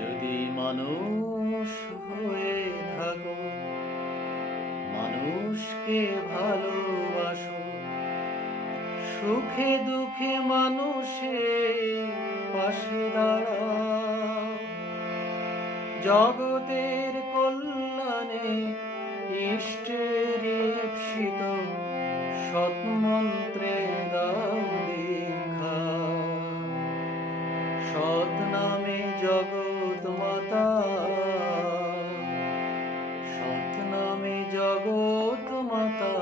যদি মানুষ হয়ে থাকো, মানুষকে ভালোবাসো, সুখে দুঃখে মানুষের পাশে দাঁড়াও, জগতের কল্যাণে ইষ্টের ঈপ্সিত সৎমন্ত্রে দাও দীক্ষা। সৎ নামে জগৎ মাতা, সৎ নামে জগৎ মাতা।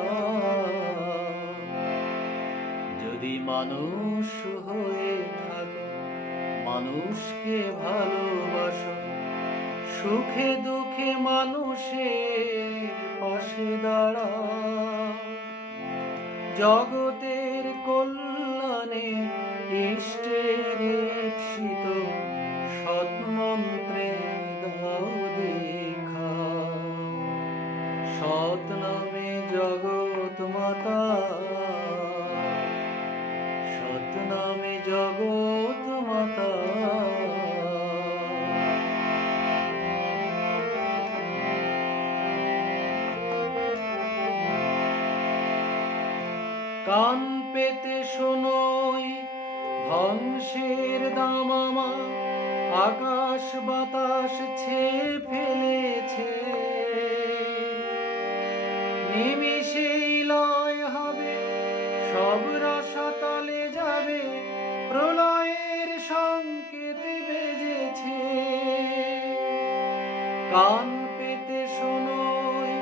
যদি মানুষ হয়ে থাকো, মানুষকে ভালোবাসো, সুখে দুঃখে মানুষের পাশে দাঁড়াও, জগতের কল্যাণে ইষ্টের ঈপ্সিত সৎমন্ত্রে দাও দীক্ষা। সৎ নামে জগৎ মাতা, সৎ নামে জগৎ মাতা। কান পেতে শোনোই ধ্বংসের দামামা, আকাশ বাতাস ছেয়ে ফেলেছে, নিমিষেই লয় হবে, সব রসাতলে যাবে, প্রলয়ের সংকেত বেজেছে। কান পেতে শোনোই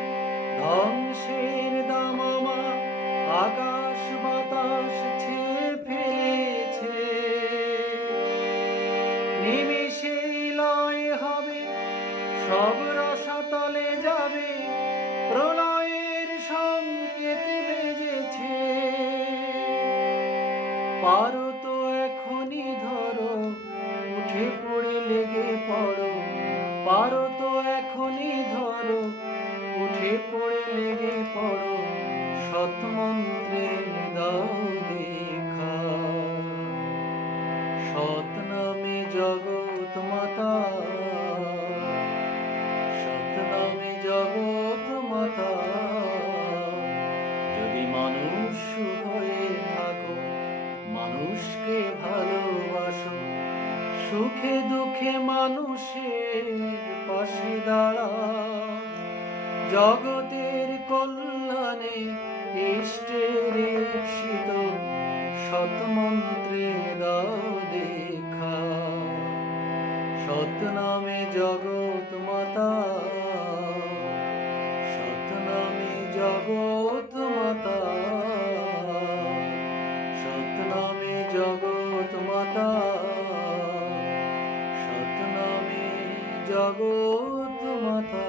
ধ্বংসের দামামা, আকাশ বাতাস ছেয়ে ফেলেছে, নিমিষেই লয় হবে, সব রসাতলে যাবে, প্রলয়ের সংকেত বেজেছে। পারো তো এখনই ধরো, উঠে পড়ে লেগে পড়ো, পারো তো এখনই ধরো, উঠে পড়ে লেগে পড়ো, সৎমন্ত্রে দাও দীক্ষা। সৎ নামে জগৎ মাতা, সৎ নামে জগৎ মাতা। যদি মানুষ হয়ে থাকো, মানুষকে ভালোবাসো, সুখে দুঃখে মানুষের পাশে দাঁড়াও, জগতের কল্যাণে ইষ্টের ঈপ্সিত সৎমন্ত্রে দাও দীক্ষা। সৎ নামে জগৎ মাতা, সৎ নামে জগৎ মাতা, সৎ নামে জগৎ মাতা, সৎ নামে জগৎ মাতা।